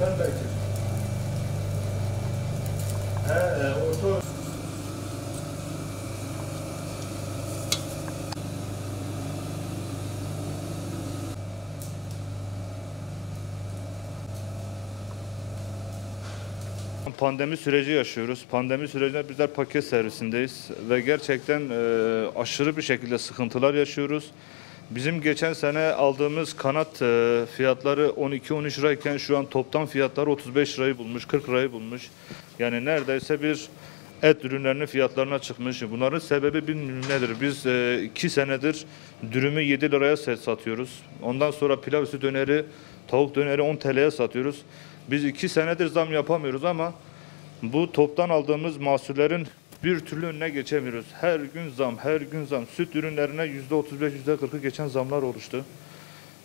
Ben belki. Orta. Pandemi süreci yaşıyoruz. Pandemi sürecinde bizler paket servisindeyiz ve gerçekten aşırı bir şekilde sıkıntılar yaşıyoruz. Bizim geçen sene aldığımız kanat fiyatları 12-13 lirayken şu an toptan fiyatları 35 lirayı bulmuş, 40 lirayı bulmuş. Yani neredeyse bir et ürünlerinin fiyatlarına çıkmış. Bunların sebebi bilmiyorum nedir. Biz 2 senedir dürümü 7 liraya satıyoruz. Ondan sonra pilav üstü döneri, tavuk döneri 10 TL'ye satıyoruz. Biz 2 senedir zam yapamıyoruz ama bu toptan aldığımız mahsullerin bir türlü önüne geçemiyoruz. Her gün zam, her gün zam. Süt ürünlerine %35, %40'ı geçen zamlar oluştu.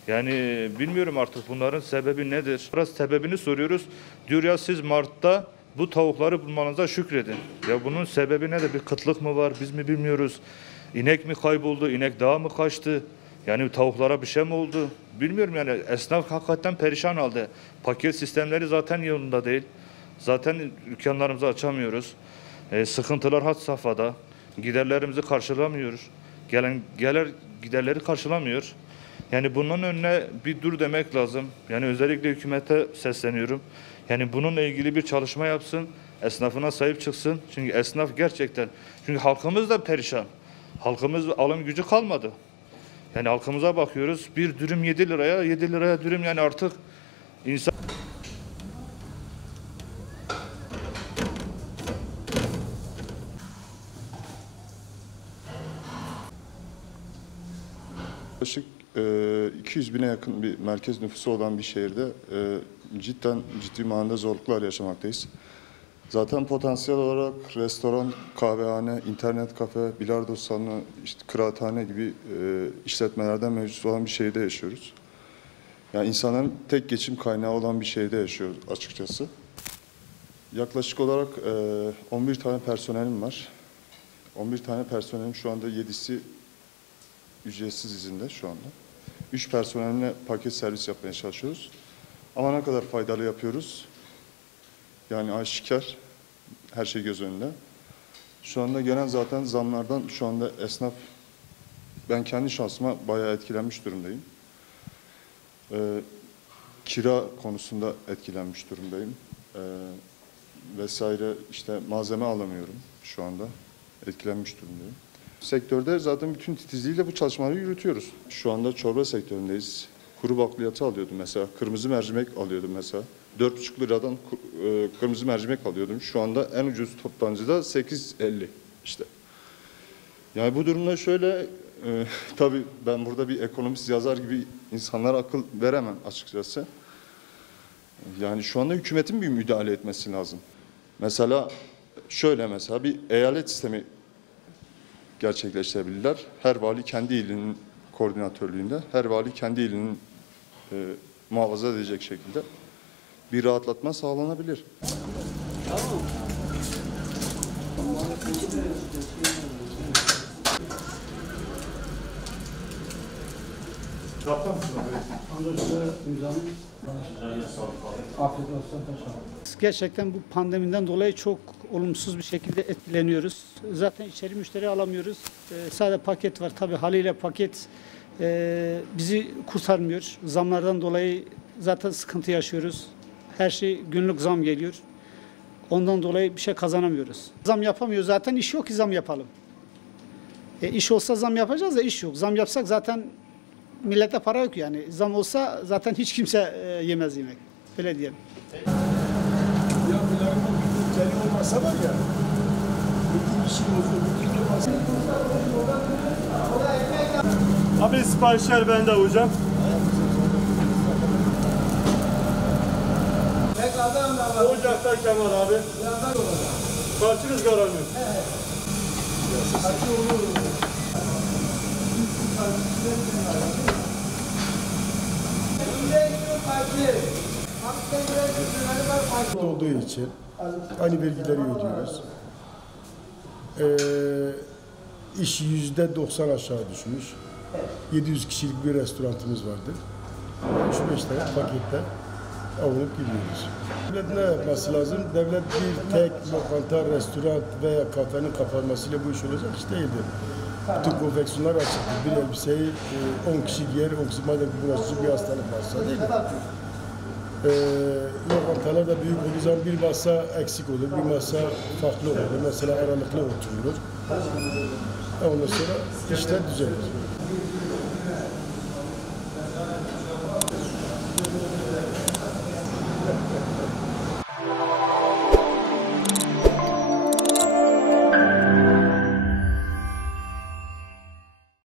Yani bilmiyorum artık bunların sebebi nedir? Biraz sebebini soruyoruz. Diyor ya siz Mart'ta bu tavukları bulmanıza şükredin. Ya bunun sebebi nedir? Bir kıtlık mı var? Biz mi bilmiyoruz? İnek mi kayboldu? İnek dağa mı kaçtı? Yani tavuklara bir şey mi oldu? Bilmiyorum yani. Esnaf hakikaten perişan halde. Paket sistemleri zaten yolunda değil. Zaten dükkanlarımızı açamıyoruz. Sıkıntılar had safhada. Giderlerimizi karşılamıyoruz. Giderleri karşılamıyor. Yani bunun önüne bir dur demek lazım. Yani özellikle hükümete sesleniyorum. Yani bununla ilgili bir çalışma yapsın. Esnafına sahip çıksın. Çünkü esnaf gerçekten. Çünkü halkımız da perişan. Halkımız alım gücü kalmadı. Yani halkımıza bakıyoruz. Bir dürüm 7 liraya, 7 liraya dürüm yani artık insan... Yaklaşık 200 bine yakın bir merkez nüfusu olan bir şehirde ciddi manada zorluklar yaşamaktayız. Zaten potansiyel olarak restoran, kahvehane, internet kafe, bilardo salonu, işte kıraathane gibi işletmelerden mevcut olan bir şehirde yaşıyoruz. Yani insanların tek geçim kaynağı olan bir şehirde yaşıyoruz açıkçası. Yaklaşık olarak 11 tane personelim var. 11 tane personelim şu anda 7'si ücretsiz izinde şu anda. 3 personelimle paket servis yapmaya çalışıyoruz. Ama ne kadar faydalı yapıyoruz? Yani aşikar, her şey göz önünde. Şu anda gelen zaten zamlardan şu anda esnaf, ben kendi şahsıma bayağı etkilenmiş durumdayım. Kira konusunda etkilenmiş durumdayım. Vesaire işte malzeme alamıyorum şu anda. Etkilenmiş durumdayım. Sektörde zaten bütün titizliğiyle bu çalışmaları yürütüyoruz. Şu anda çorba sektöründeyiz. Kuru bakliyatı alıyordum mesela. Kırmızı mercimek alıyordum mesela. 4,5 liradan kırmızı mercimek alıyordum. Şu anda en ucuz toptancıda 8,50 işte. Yani bu durumda şöyle, tabii ben burada bir ekonomist yazar gibi insanlara akıl veremem açıkçası. Yani şu anda hükümetin bir müdahale etmesi lazım. Mesela şöyle mesela bir eyalet sistemi gerçekleştirebilirler. Her vali kendi ilinin koordinatörlüğünde, her vali kendi ilinin muhafaza edecek şekilde bir rahatlatma sağlanabilir. Tamam. Gerçekten bu pandemiden dolayı çok olumsuz bir şekilde etkileniyoruz. Zaten içeri müşteri alamıyoruz. Sadece paket var. Tabii haliyle paket bizi kurtarmıyor. Zamlardan dolayı zaten sıkıntı yaşıyoruz. Her şey günlük zam geliyor. Ondan dolayı bir şey kazanamıyoruz. Zam yapamıyoruz zaten, iş yok ki zam yapalım. İş olsa zam yapacağız da iş yok. Zam yapsak zaten millete para yok yani. Zam olsa zaten hiç kimse yemez yemek. Öyle diyelim. Ya bunların günceli olmasa var ya, bir işin olsa, Abi siparişler bende hocam. Ocakta Kemal abi. Kaçı rüzgar abi? olduğu için aynı vergileri ödüyoruz. İş %90 aşağı düşmüş. 700 kişilik bir restoranımız vardı. 3-5 tane pakette avunup gidiyoruz. Devlet ne yapması lazım? Devlet bir tek lokanta, restoran veya kafenin kapanmasıyla bu iş olacak iş değildir. Bütün konfeksiyonlar açıktır. Bir elbiseyi 10 kişi giyer, 10 kişi madem bulaşıcı bir hastalık varsa değil mi? Lokantalar da büyük olduğu zaman bir masa eksik olur, bir masa farklı olur. Mesela aralıklı oturulur. Ondan sonra işler düzelir.